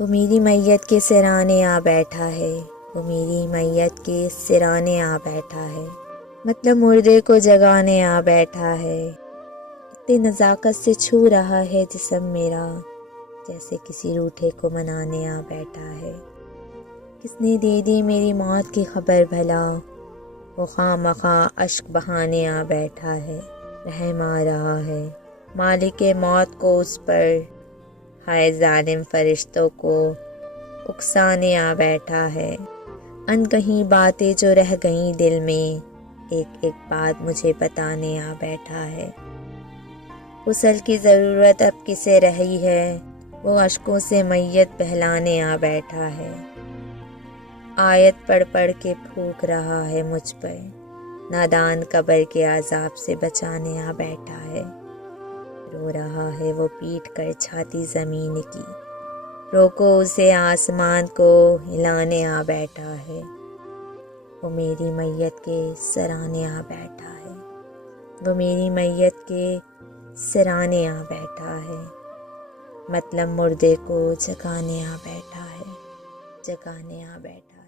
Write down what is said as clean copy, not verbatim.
وہ میری میت کے سرانے آ بیٹھا ہے، وہ میری میت کے سرانے آ بیٹھا ہے، مطلب مردے کو جگانے آ بیٹھا ہے۔ اتنی نزاکت سے چھو رہا ہے جسم میرا، جیسے کسی روٹھے کو منانے آ بیٹھا ہے۔ کس نے دے دی میری موت کی خبر بھلا، وہ خواہ مخواہ اشک بہانے آ بیٹھا ہے۔ رحم آ رہا ہے مالک موت کو اس پر، ہائے ظالم فرشتوں کو اکسانے آ بیٹھا ہے۔ ان کہیں باتیں جو رہ گئیں دل میں، ایک ایک بات مجھے بتانے آ بیٹھا ہے۔ غسل کی ضرورت اب کسے رہی ہے، وہ اشکوں سے میت بہلانے آ بیٹھا ہے۔ آیت پڑھ پڑھ کے پھونک رہا ہے مجھ پر، نادان قبر کے عذاب سے بچانے آ بیٹھا ہے۔ رو رہا ہے وہ پیٹ کر چھاتی زمین کی، روکو اسے آسمان کو ہلانے آ بیٹھا ہے۔ وہ میری میت کے سرانے آ بیٹھا ہے، وہ میری میت کے سرانے آ بیٹھا ہے، مطلب مردے کو جگانے آ بیٹھا ہے، جگانے آ بیٹھا ہے۔